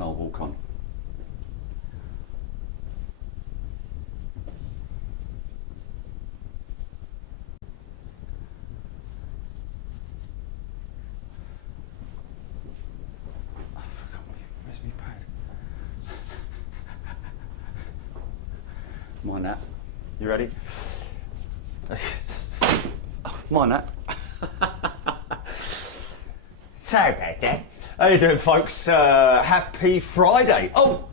and I'll walk on. Where's my pad? Mind that. You ready? Mind that. Sorry about that. How you doing, folks? Happy Friday. Oh,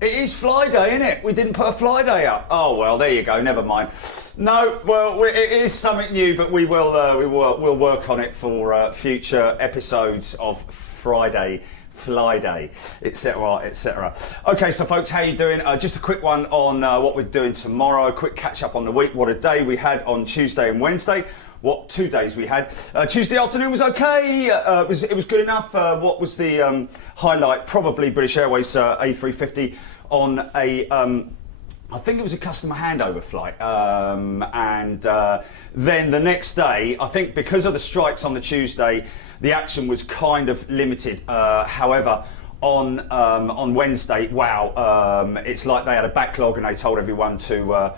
it is Fly Day, isn't it? We didn't put a Fly Day up. Oh well, there you go. Never mind. No, well, it is something new, but we'll work on it for future episodes of Friday. Fly Day, etc., etc. Okay, so folks, how you doing? Just a quick one on what we're doing tomorrow. A quick catch up on the week. What a day we had on Tuesday and Wednesday. What 2 days we had. Tuesday afternoon was okay. It was good enough. What was the highlight? Probably British Airways A350 on a. I think it was a customer handover flight, and then the next day, I think because of the strikes on the Tuesday, the action was kind of limited. However, on Wednesday, wow, it's like they had a backlog and they told everyone to,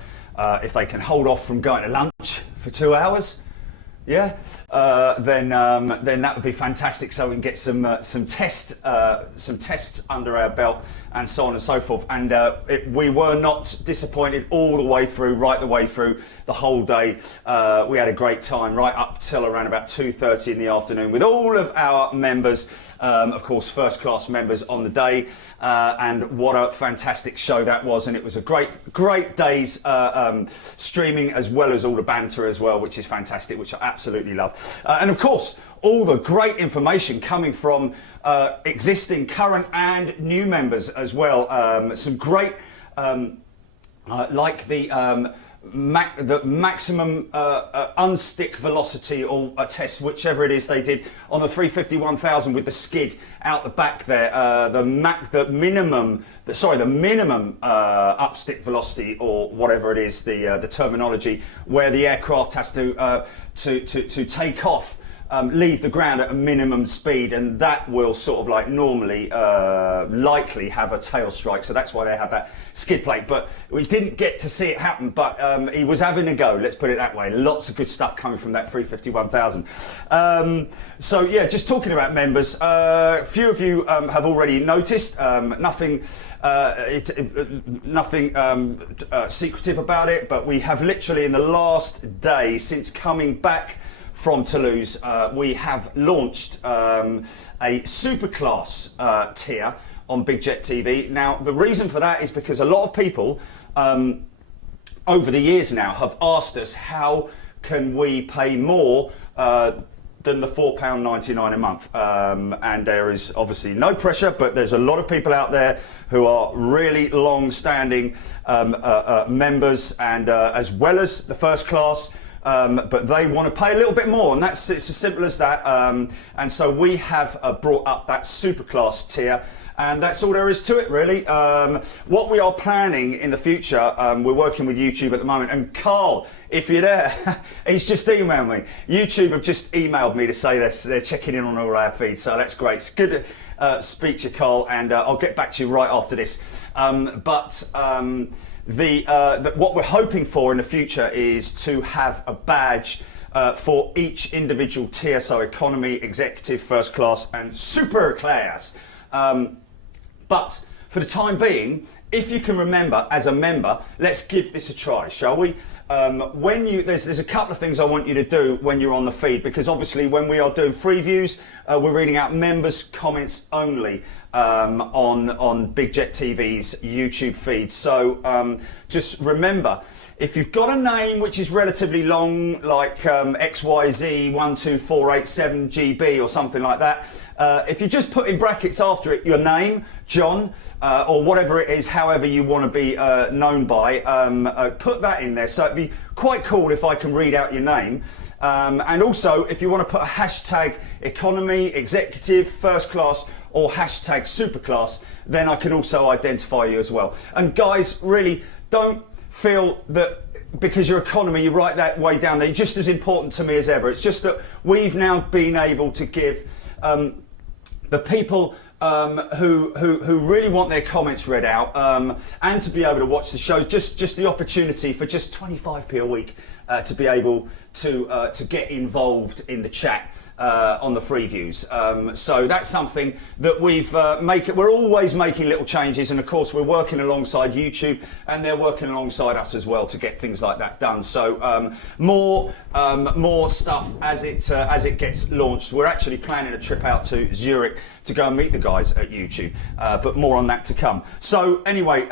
if they can hold off from going to lunch for 2 hours, yeah, then that would be fantastic. So we can get some tests under our belt and so on and so forth. And we were not disappointed all the way through, right the way through the whole day. We had a great time right up till around about 2:30 in the afternoon with all of our members, of course, first class members on the day. And what a fantastic show that was. And it was a great day's streaming, as well as all the banter as well, which is fantastic, which I absolutely love. And of course, all the great information coming from existing, current and new members as well. Some great, like the maximum unstick velocity or a test, whichever it is they did on the 350-1000 with the skid out the back there. The minimum upstick velocity, or whatever it is, the terminology, where the aircraft has to take off. Leave the ground at a minimum speed, and that will sort of like normally likely have a tail strike, so that's why they have that skid plate. But we didn't get to see it happen, but he was having a go, let's put it that way. Lots of good stuff coming from that 350-1000. So yeah, just talking about members, a few of you have already noticed, nothing secretive about it, but we have literally in the last day since coming back from Toulouse, we have launched a super class tier on Big Jet TV. Now, the reason for that is because a lot of people over the years now have asked us, how can we pay more than the £4.99 a month? And there is obviously no pressure, but there's a lot of people out there who are really long-standing members, and as well as the first class, but they want to pay a little bit more, and it's as simple as that. And so we have brought up that superclass tier, and that's all there is to it, really. What we are planning in the future, we're working with YouTube at the moment, and Carl, if you're there, he's just emailed me. YouTube have just emailed me to say they're checking in on all our feeds, so that's great. It's good to speak to you, Carl, and I'll get back to you right after this. What we're hoping for in the future is to have a badge for each individual tier, so economy, executive, first class and super class. But for the time being, if you can remember as a member, let's give this a try, shall we? There's a couple of things I want you to do when you're on the feed, because obviously when we are doing free views, we're reading out members' comments only on Big Jet TV's YouTube feed. So just remember, if you've got a name which is relatively long, like XYZ12487GB or something like that, if you just put in brackets after it your name, John, or whatever it is, however you want to be known by, put that in there. So it'd be quite cool if I can read out your name. And also, if you want to put a hashtag economy, executive, first class, or hashtag superclass, then I can also identify you as well. And guys, really don't feel that because your economy, you write that way down there, just as important to me as ever. It's just that we've now been able to give the people who really want their comments read out, and to be able to watch the show, just the opportunity for just 25p a week to be able to get involved in the chat. On the free views. So that's something that we're always making little changes, and of course we're working alongside YouTube, and they're working alongside us as well to get things like that done. So more stuff as it gets launched. We're actually planning a trip out to Zurich to go and meet the guys at YouTube, but more on that to come. So anyway,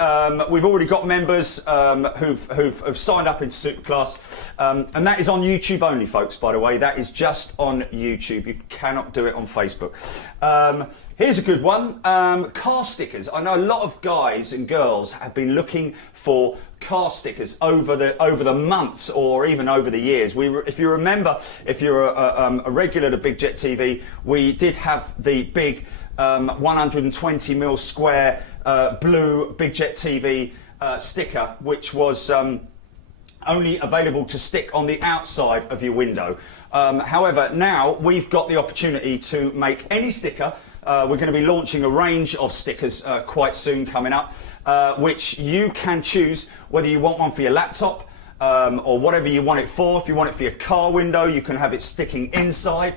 we've already got members who've signed up in Superclass, and that is on YouTube only, folks, by the way. That is just on YouTube. You cannot do it on Facebook. Here's a good one. Car stickers. I know a lot of guys and girls have been looking for car stickers over the months or even over the years. If you remember, if you're a regular to Big Jet TV, we did have the big 120mm square blue Big Jet TV sticker, which was only available to stick on the outside of your window. However, now we've got the opportunity to make any sticker. We're going to be launching a range of stickers quite soon coming up, which you can choose whether you want one for your laptop or whatever you want it for. If you want it for your car window, you can have it sticking inside.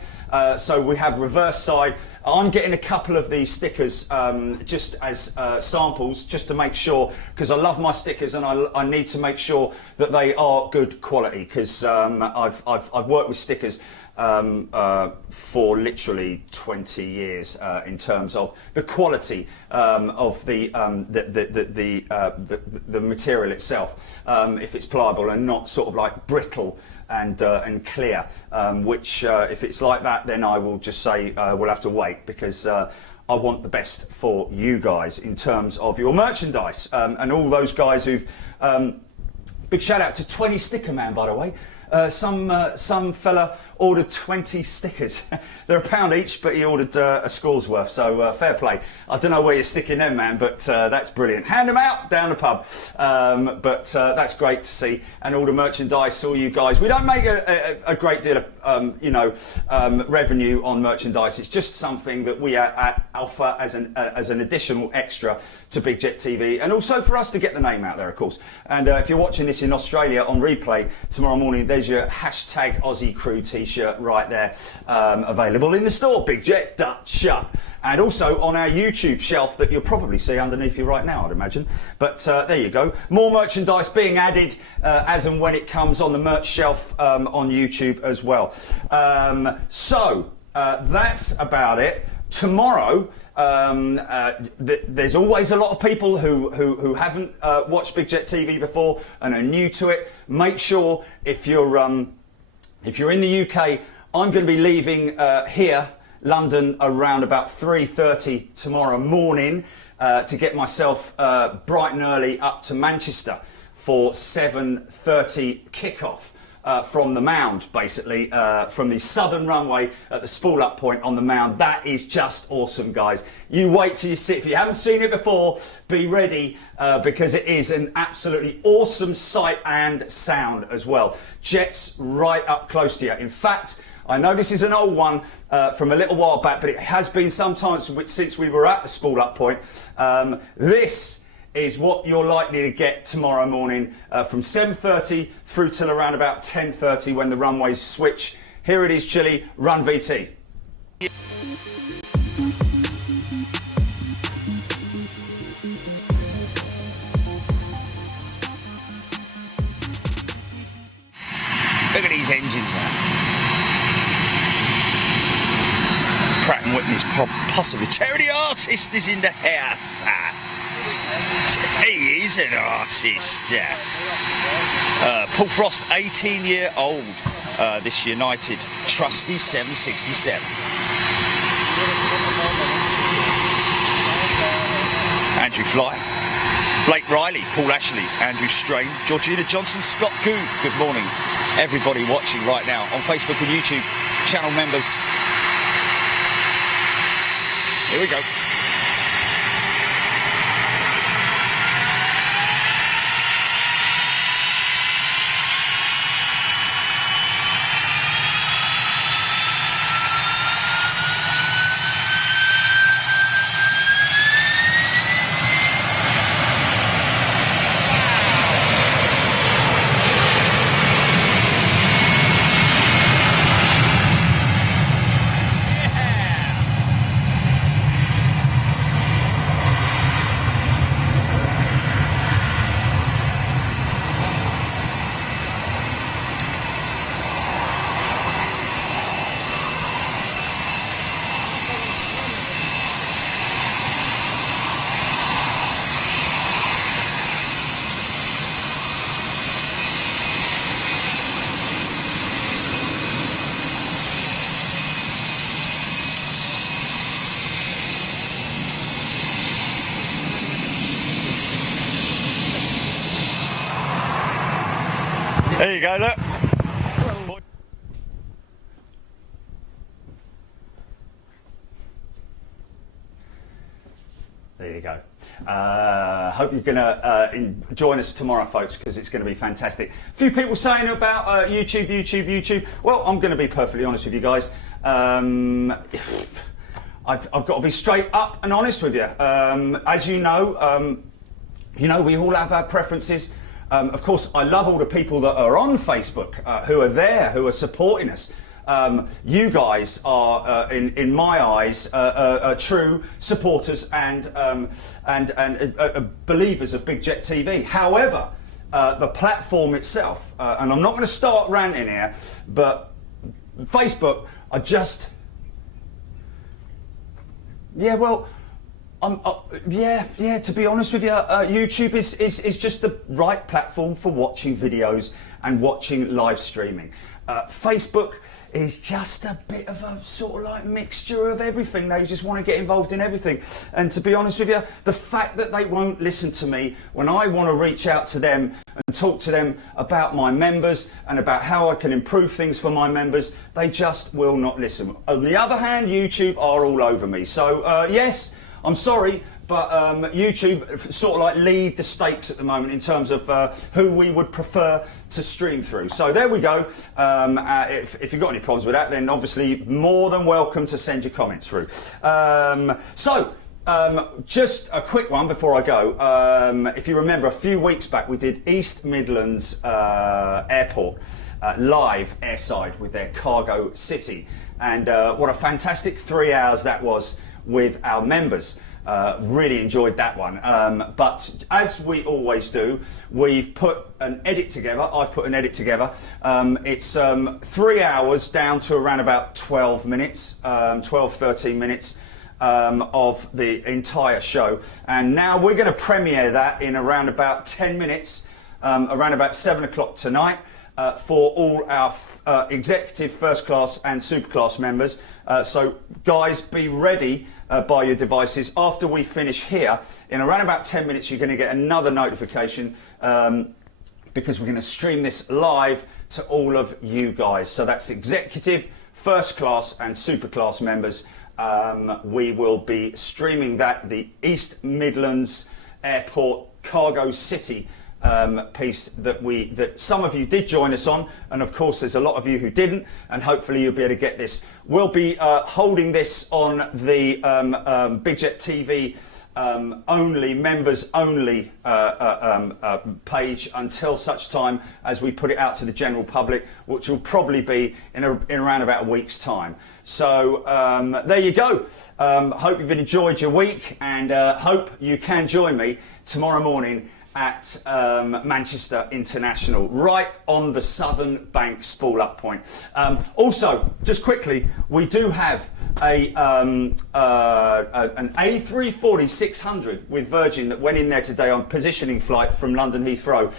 So we have reverse side. I'm getting a couple of these stickers just as samples, just to make sure, because I love my stickers and I need to make sure that they are good quality, because I've worked with stickers for literally 20 years in terms of the quality of the material itself, if it's pliable and not sort of like brittle and clear, which if it's like that, then I will just say we'll have to wait, because I want the best for you guys in terms of your merchandise, and all those guys who've big shout out to 20 Sticker Man, by the way. Some fella ordered 20 stickers. They're £1 each, but he ordered a score's worth, so fair play. I don't know where you're sticking them, man, but that's brilliant. Hand them out down the pub. But that's great to see. And all the merchandise, all you guys. We don't make a great deal of revenue on merchandise. It's just something that we offer as an additional extra to Big Jet TV, and also for us to get the name out there, of course. And if you're watching this in Australia on replay tomorrow morning, there's your hashtag Aussie Crew t-shirt right there, available in the store, Big Jet Dutch Up, and also on our YouTube shelf that you'll probably see underneath you right now, I'd imagine. But there you go, more merchandise being added as and when it comes on the merch shelf on YouTube as well. So that's about it. Tomorrow, there's always a lot of people who haven't watched Big Jet TV before and are new to it. Make sure if you're in the UK, I'm going to be leaving here, London, around about 3:30 tomorrow morning to get myself bright and early up to Manchester for 7:30 kickoff. From the Mound, basically, from the southern runway at the spool up point on the Mound. That is just awesome, guys. You wait till you see it. If you haven't seen it before, be ready, because it is an absolutely awesome sight and sound as well. Jets right up close to you. In fact, I know this is an old one from a little while back, but it has been some time since we were at the spool up point. This is what you're likely to get tomorrow morning from 7:30 through till around about 10:30 when the runways switch. Here it is, Chile, Run VT. Look at these engines, man. Pratt & Whitney's possibly charity artist is in the house. He is an artist. Paul Frost, 18-year-old, this United Trusty 767. Andrew Fly, Blake Riley, Paul Ashley, Andrew Strain, Georgina Johnson, Scott Good. Good morning, everybody watching right now on Facebook and YouTube, channel members. Here we go. you go, look. There you go. Hope you're going to join us tomorrow, folks, because it's going to be fantastic. A few people saying about YouTube. Well, I'm going to be perfectly honest with you guys. I've got to be straight up and honest with you. As you know, we all have our preferences. Of course, I love all the people that are on Facebook, who are there, who are supporting us. You guys are, in my eyes, true supporters and believers of Big Jet TV. However, the platform itself, and I'm not going to start ranting here, but Facebook are just, yeah, well, to be honest with you, YouTube is just the right platform for watching videos and watching live streaming. Facebook is just a bit of a sort of like mixture of everything. They just want to get involved in everything. And to be honest with you, the fact that they won't listen to me when I want to reach out to them and talk to them about my members and about how I can improve things for my members, they just will not listen. On the other hand, YouTube are all over me. So yes, I'm sorry, but YouTube sort of like lead the stakes at the moment in terms of who we would prefer to stream through. So there we go. If you've got any problems with that, then obviously more than welcome to send your comments through. Just a quick one before I go. If you remember, a few weeks back we did East Midlands Airport live airside with their cargo city. And what a fantastic 3 hours that was with our members. Really enjoyed that one. But as we always do, we've put an edit together. I've put an edit together. It's 3 hours down to around about 12 minutes, 12, 13 minutes of the entire show. And now we're going to premiere that in around about 10 minutes, around about 7 o'clock tonight. For all our executive, first class and super class members. So guys, be ready by your devices. After we finish here, in around about 10 minutes, you're going to get another notification because we're going to stream this live to all of you guys. So that's executive, first class and super class members. We will be streaming that, the East Midlands Airport Cargo City piece that some of you did join us on, and of course there's a lot of you who didn't, and hopefully you'll be able to get this. We'll be holding this on the Big Jet TV only, members only page until such time as we put it out to the general public, which will probably be in around about a week's time. So there you go. Hope you've enjoyed your week, and hope you can join me tomorrow morning at Manchester International, right on the Southern Bank spool up point. Also, just quickly, we do have an A340-600 with Virgin that went in there today on positioning flight from London Heathrow.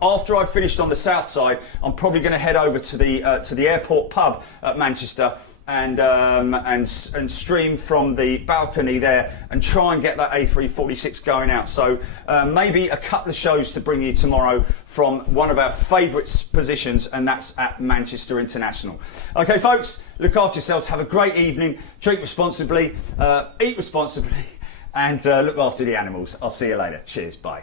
After I've finished on the south side, I'm probably going to head over to the airport pub at Manchester and stream from the balcony there and try and get that A346 going out. So maybe a couple of shows to bring you tomorrow from one of our favourite positions, and that's at Manchester International. Okay, folks, look after yourselves. Have a great evening. Drink responsibly, eat responsibly, and look after the animals. I'll see you later. Cheers. Bye.